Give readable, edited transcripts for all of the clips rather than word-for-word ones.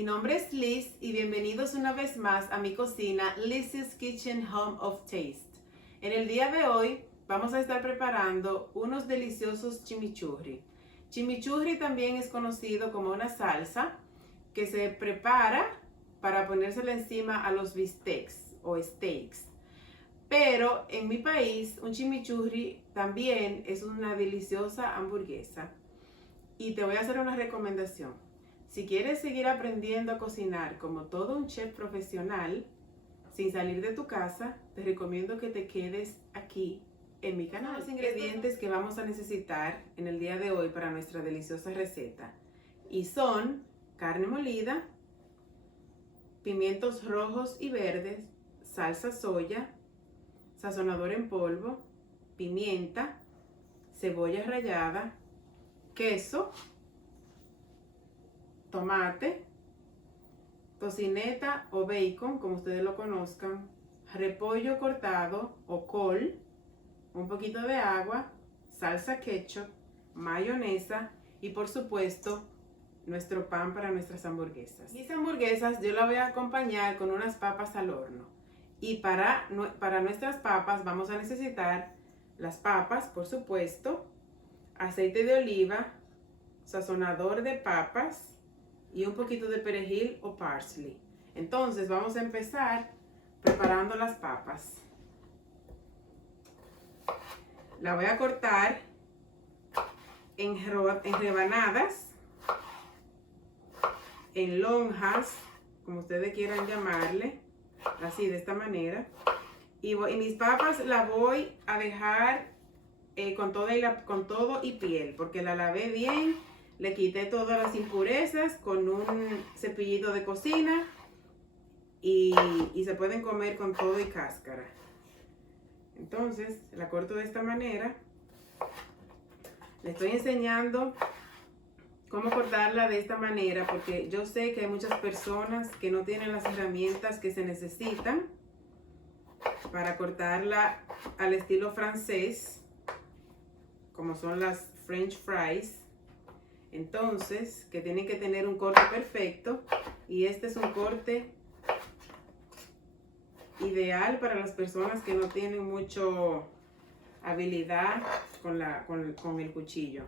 Mi nombre es Liz y bienvenidos una vez más a mi cocina Liz's Kitchen Home of Taste. En el día de hoy vamos a estar preparando unos deliciosos chimichurri. Chimichurri también es conocido como una salsa que se prepara para ponérsela encima a los bistecs o steaks. Pero en mi país un chimichurri también es una deliciosa hamburguesa. Y te voy a hacer una recomendación. Si quieres seguir aprendiendo a cocinar como todo un chef profesional, sin salir de tu casa, te recomiendo que te quedes aquí en mi canal. Los ingredientes que vamos a necesitar en el día de hoy para nuestra deliciosa receta. Y son carne molida, pimientos rojos y verdes, salsa soya, sazonador en polvo, pimienta, cebolla rallada, queso, tomate, tocineta o bacon, como ustedes lo conozcan, repollo cortado o col, un poquito de agua, salsa ketchup, mayonesa y por supuesto nuestro pan para nuestras hamburguesas. Mis hamburguesas yo las voy a acompañar con unas papas al horno. Y para nuestras papas vamos a necesitar las papas, por supuesto, aceite de oliva, sazonador de papas y un poquito de perejil o parsley. Entonces vamos a empezar preparando las papas. La voy a cortar en rebanadas, en lonjas, como ustedes quieran llamarle, así de esta manera. Y mis papas las voy a dejar con todo y piel, porque la lavé bien. Le quité todas las impurezas con un cepillito de cocina y se pueden comer con todo y cáscara. Entonces la corto de esta manera. Le estoy enseñando cómo cortarla de esta manera porque yo sé que hay muchas personas que no tienen las herramientas que se necesitan para cortarla al estilo francés, como son las French fries. Entonces, que tienen que tener un corte perfecto y este es un corte ideal para las personas que no tienen mucho habilidad con el cuchillo.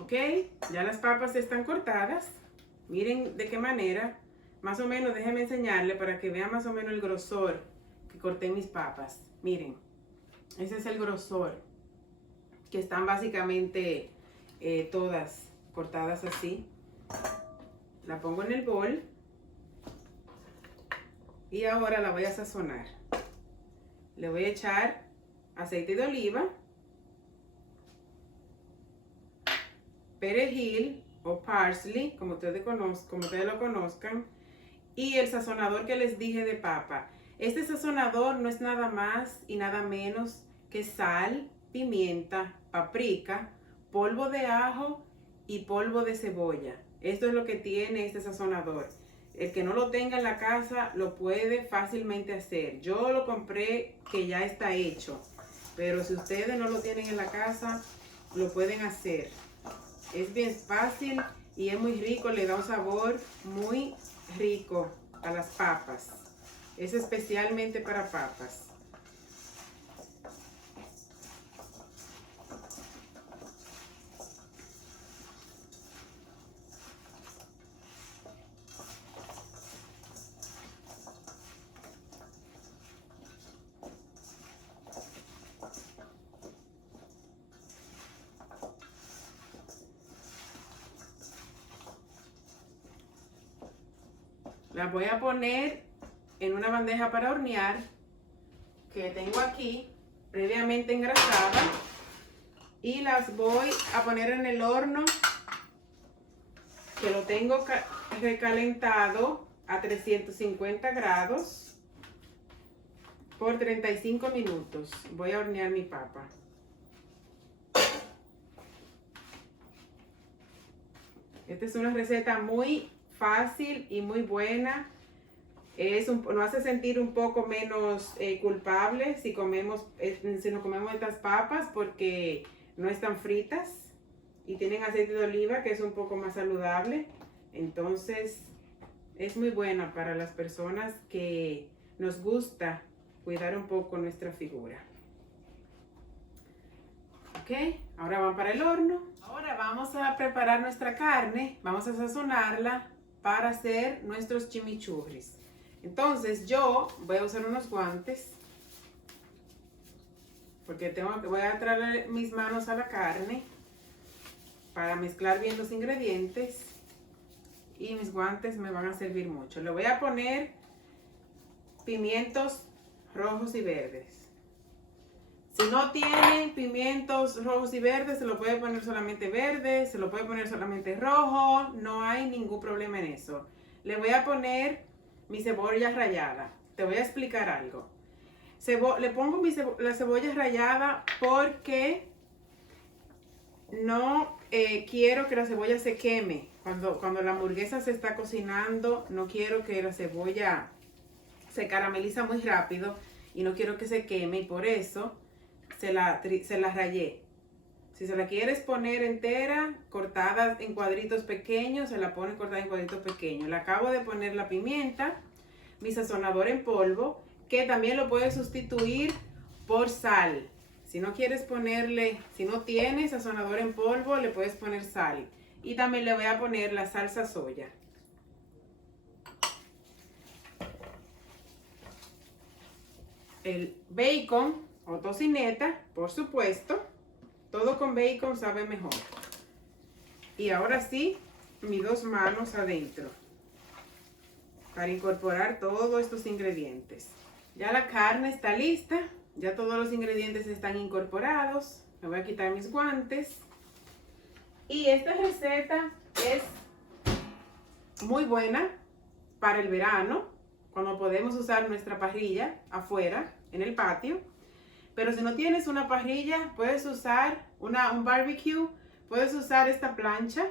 Ok, ya las papas están cortadas. Miren de qué manera. Más o menos, déjenme enseñarle para que vean más o menos el grosor que corté mis papas. Miren, ese es el grosor. Que están básicamente todas cortadas así. La pongo en el bol. Y ahora la voy a sazonar. Le voy a echar aceite de oliva, perejil o parsley, como ustedes lo conozcan, y el sazonador que les dije de papa. Este sazonador no es nada más y nada menos que sal, pimienta, paprika, polvo de ajo y polvo de cebolla. Esto es lo que tiene este sazonador. El que no lo tenga en la casa lo puede fácilmente hacer. Yo lo compré que ya está hecho, pero si ustedes no lo tienen en la casa, lo pueden hacer. Es bien fácil y es muy rico, le da un sabor muy rico a las papas. Es especialmente para papas. Las voy a poner en una bandeja para hornear que tengo aquí previamente engrasada y las voy a poner en el horno que lo tengo recalentado a 350 grados. por 35 minutos. Voy a hornear mi papa. Esta es una receta muy fácil y muy buena. Nos hace sentir un poco menos culpable si nos comemos estas papas, porque no están fritas y tienen aceite de oliva, que es un poco más saludable. Entonces es muy buena para las personas que nos gusta cuidar un poco nuestra figura. Ok, ahora van para el horno. Ahora vamos a preparar nuestra carne, vamos a sazonarla para hacer nuestros chimichurris. Entonces yo voy a usar unos guantes, porque voy a traerle mis manos a la carne para mezclar bien los ingredientes, y mis guantes me van a servir mucho. Le voy a poner pimientos rojos y verdes. Si no tienen pimientos rojos y verdes, se lo puede poner solamente verde, se lo puede poner solamente rojo, no hay ningún problema en eso. Le voy a poner mi cebolla rallada. Te voy a explicar algo. Le pongo la cebolla rallada porque no quiero que la cebolla se queme. Cuando la hamburguesa se está cocinando, no quiero que la cebolla se carameliza muy rápido y no quiero que se queme, y por eso se la rallé. Si se la quieres poner entera, cortada en cuadritos pequeños, se la pone cortada en cuadritos pequeños. Le acabo de poner la pimienta, mi sazonador en polvo, que también lo puedes sustituir por sal. Si no tienes sazonador en polvo, le puedes poner sal. Y también le voy a poner la salsa soya. El bacon o tocineta, por supuesto. Todo con bacon sabe mejor. Y ahora sí, mis 2 manos adentro para incorporar todos estos ingredientes. Ya la carne está lista, ya todos los ingredientes están incorporados. Me voy a quitar mis guantes. Y esta receta es muy buena para el verano, cuando podemos usar nuestra parrilla afuera, en el patio. Pero si no tienes una parrilla, puedes usar un barbecue, puedes usar esta plancha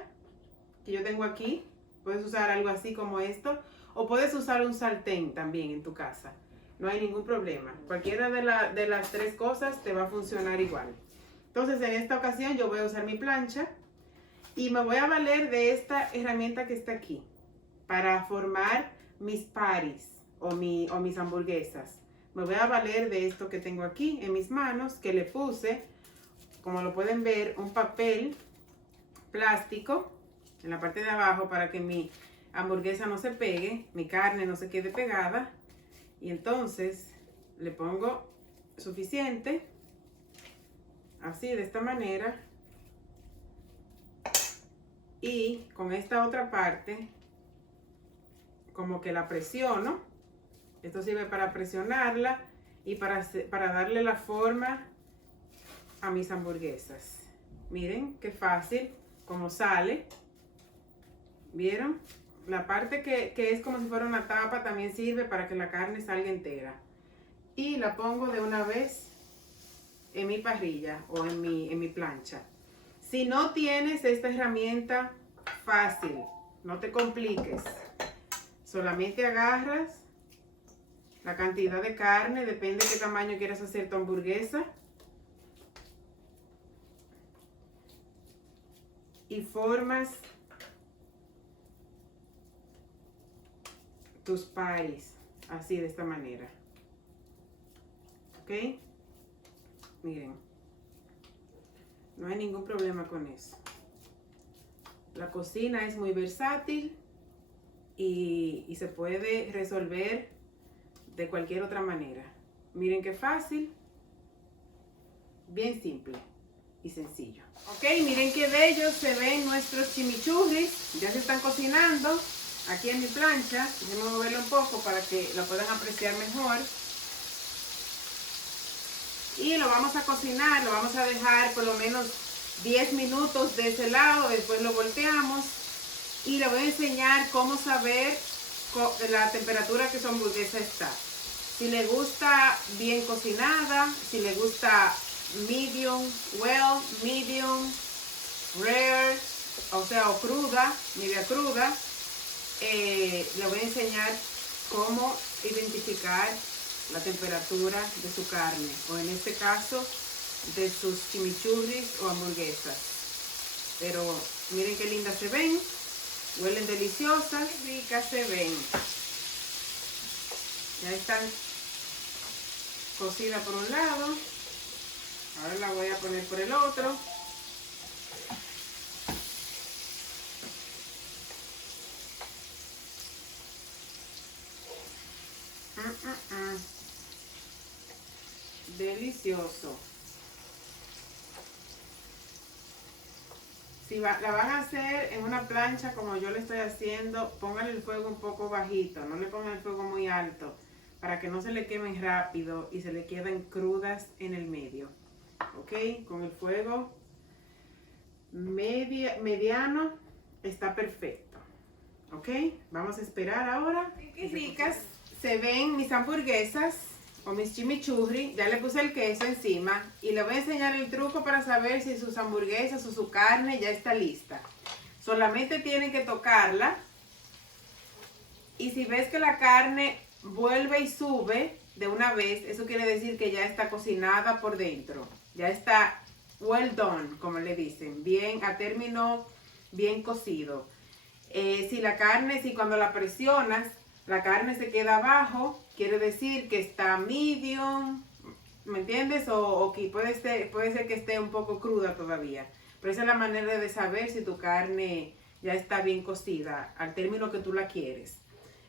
que yo tengo aquí, puedes usar algo así como esto, o puedes usar un sartén también en tu casa. No hay ningún problema. Cualquiera de las 3 cosas te va a funcionar igual. Entonces, en esta ocasión yo voy a usar mi plancha y me voy a valer de esta herramienta que está aquí para formar mis patties o mis hamburguesas. Me voy a valer de esto que tengo aquí en mis manos, que le puse, como lo pueden ver, un papel plástico en la parte de abajo para que mi hamburguesa no se pegue, mi carne no se quede pegada. Y entonces le pongo suficiente, así, de esta manera. Y con esta otra parte, como que la presiono. Esto sirve para presionarla y para darle la forma a mis hamburguesas. Miren qué fácil, como sale. ¿Vieron? La parte que es como si fuera una tapa también sirve para que la carne salga entera. Y la pongo de una vez en mi parrilla o en mi plancha. Si no tienes esta herramienta, fácil, no te compliques. Solamente agarras la cantidad de carne, depende de qué tamaño quieras hacer tu hamburguesa. Y formas tus patties, así, de esta manera. ¿Ok? Miren. No hay ningún problema con eso. La cocina es muy versátil y se puede resolver de cualquier otra manera. Miren qué fácil, bien simple y sencillo. Ok, miren qué bellos se ven nuestros chimichurris. Ya se están cocinando aquí en mi plancha. Déjenme moverlo un poco para que lo puedan apreciar mejor. Y lo vamos a cocinar, lo vamos a dejar por lo menos 10 minutos de ese lado, después lo volteamos y le voy a enseñar cómo saber la temperatura que su hamburguesa está. Si le gusta bien cocinada, si le gusta medium, well, medium, rare, o sea, o cruda, media cruda, le voy a enseñar cómo identificar la temperatura de su carne, o en este caso, de sus chimichurris o hamburguesas. Pero miren qué lindas se ven, huelen deliciosas, ricas se ven. Ya están cocidas por un lado, ahora la voy a poner por el otro. Delicioso. Si la van a hacer en una plancha como yo le estoy haciendo, pónganle el fuego un poco bajito, no le pongan el fuego muy alto, para que no se le quemen rápido y se le queden crudas en el medio. Ok, con el fuego mediano está perfecto. Ok, vamos a esperar ahora. Qué ricas se ven mis hamburguesas o mis chimichurri. Ya le puse el queso encima y le voy a enseñar el truco para saber si sus hamburguesas o su carne ya está lista. Solamente tienen que tocarla y si ves que la carne vuelve y sube de una vez, eso quiere decir que ya está cocinada por dentro. Ya está well done, como le dicen, bien a término, bien cocido. Si cuando la presionas, la carne se queda abajo, quiere decir que está medium, ¿me entiendes? O que puede ser que esté un poco cruda todavía. Pero esa es la manera de saber si tu carne ya está bien cocida, al término que tú la quieres.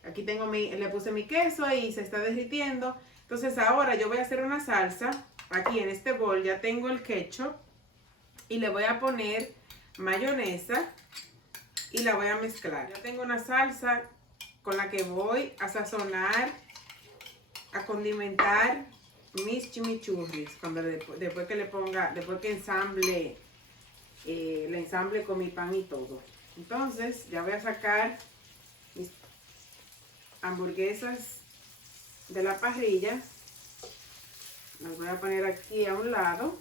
Aquí le puse mi queso y se está derritiendo. Entonces ahora yo voy a hacer una salsa. Aquí en este bol ya tengo el ketchup y le voy a poner mayonesa y la voy a mezclar. Ya tengo una salsa con la que voy a sazonar, a condimentar mis chimichurris después que ensamble, la ensamble con mi pan y todo. Entonces ya voy a sacar mis hamburguesas de la parrilla, las voy a poner aquí a un lado.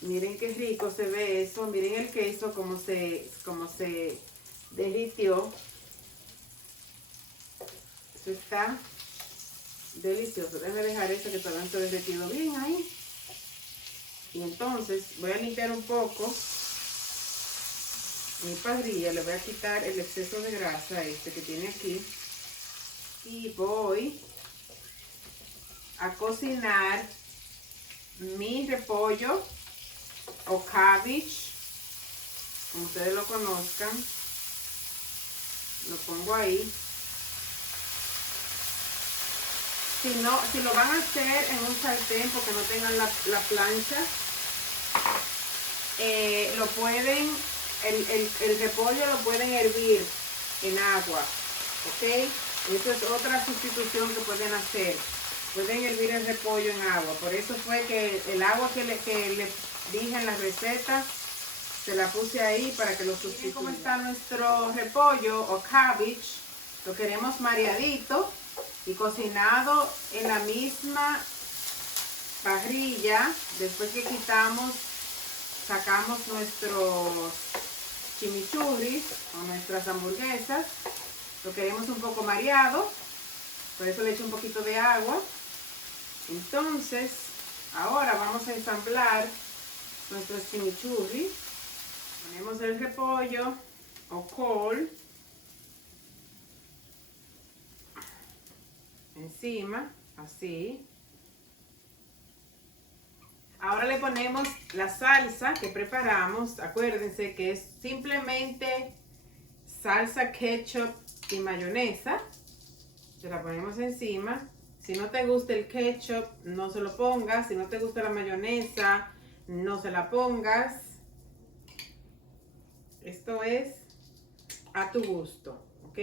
Miren qué rico se ve eso, miren el queso como se derritió. Eso está delicioso. Déjenme dejar eso que todavía no se ha derretido bien ahí. Y entonces voy a limpiar un poco mi parrilla, le voy a quitar el exceso de grasa que tiene aquí. Y voy a cocinar mi repollo o cabbage, como ustedes lo conozcan. Lo pongo ahí. Si lo van a hacer en un sartén porque no tengan la plancha, el repollo lo pueden hervir en agua, ¿ok? Esa es otra sustitución que pueden hacer. Pueden hervir el repollo en agua. Por eso fue que el agua que le dije en la receta, se la puse ahí para que lo sustituya. Miren cómo está nuestro repollo o cabbage. Lo queremos mareadito y cocinado en la misma parrilla. Después que sacamos nuestros chimichurris o nuestras hamburguesas. Lo queremos un poco mareado, por eso le echo un poquito de agua. Entonces, ahora vamos a ensamblar nuestros chimichurri. Ponemos el repollo o col encima, así. Ahora le ponemos la salsa que preparamos. Acuérdense que es simplemente salsa, ketchup y mayonesa. Se la ponemos encima. Si no te gusta el ketchup, no se lo pongas. Si no te gusta la mayonesa, no se la pongas. Esto es a tu gusto, ¿ok?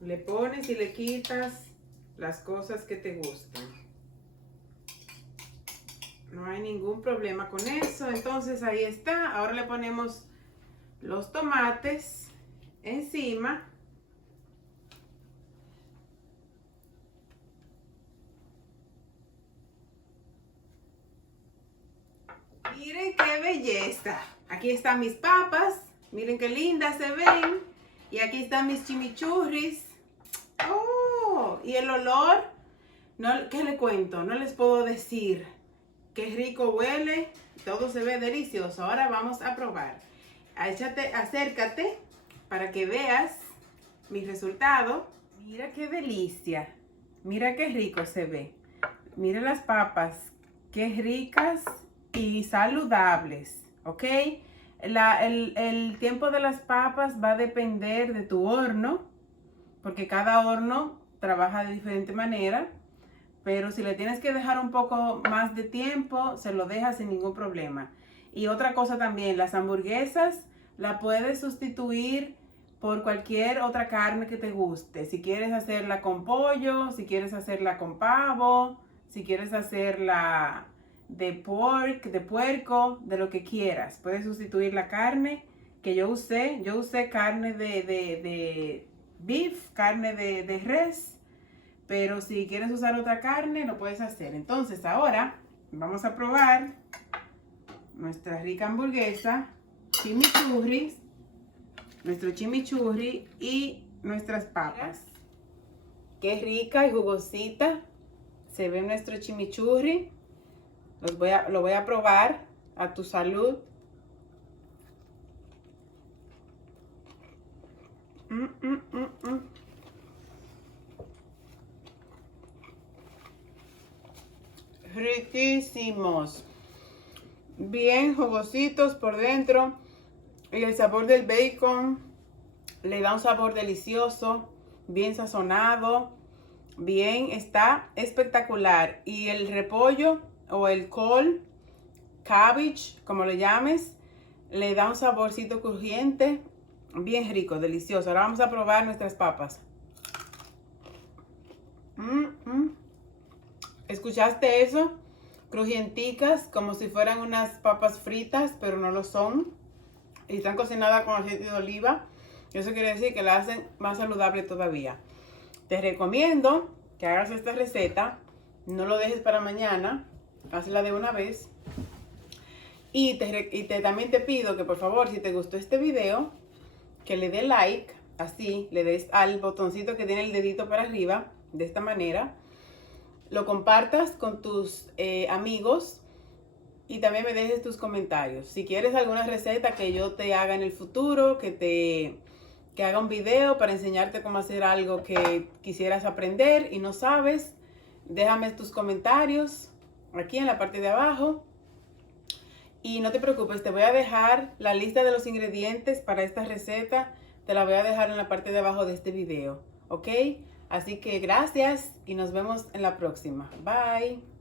Le pones y le quitas las cosas que te gustan. No hay ningún problema con eso. Entonces ahí está. Ahora le ponemos los tomates encima. Miren qué belleza. Aquí están mis papas. Miren qué lindas se ven. Y aquí están mis chimichurris. Oh, y el olor, no, ¿qué le cuento? No les puedo decir. Qué rico huele. Todo se ve delicioso. Ahora vamos a probar. Acércate para que veas mi resultado. Mira qué delicia. Mira qué rico se ve. Mira las papas. Qué ricas y saludables. ¿Ok? El tiempo de las papas va a depender de tu horno. Porque cada horno trabaja de diferente manera. Pero si le tienes que dejar un poco más de tiempo, se lo dejas sin ningún problema. Y otra cosa también, las hamburguesas la puedes sustituir por cualquier otra carne que te guste. Si quieres hacerla con pollo, si quieres hacerla con pavo, si quieres hacerla de puerco, de lo que quieras. Puedes sustituir la carne que yo usé. Yo usé carne de beef, carne de res. Pero si quieres usar otra carne, lo puedes hacer. Entonces ahora vamos a probar nuestra rica hamburguesa, chimichurri, nuestro chimichurri y nuestras papas. Qué rica y jugosita se ve nuestro chimichurri. Lo voy a probar a tu salud. Riquísimos, bien jugositos por dentro y el sabor del bacon le da un sabor delicioso, bien sazonado, bien, está espectacular. Y el repollo o el col, cabbage, como lo llames, le da un saborcito crujiente, bien rico, delicioso. Ahora vamos a probar nuestras papas. ¿Escuchaste eso? Crujienticas, como si fueran unas papas fritas, pero no lo son. Y están cocinadas con aceite de oliva. Eso quiere decir que la hacen más saludable todavía. Te recomiendo que hagas esta receta. No lo dejes para mañana. Hazla de una vez. Y también te pido que por favor, si te gustó este video, que le dé like. Así, le des al botoncito que tiene el dedito para arriba. De esta manera. Lo compartas con tus amigos y también me dejes tus comentarios. Si quieres alguna receta que yo te haga en el futuro, que haga un video para enseñarte cómo hacer algo que quisieras aprender y no sabes, déjame tus comentarios aquí en la parte de abajo. Y no te preocupes, te voy a dejar la lista de los ingredientes para esta receta. Te la voy a dejar en la parte de abajo de este video, ¿ok? Así que gracias y nos vemos en la próxima. Bye.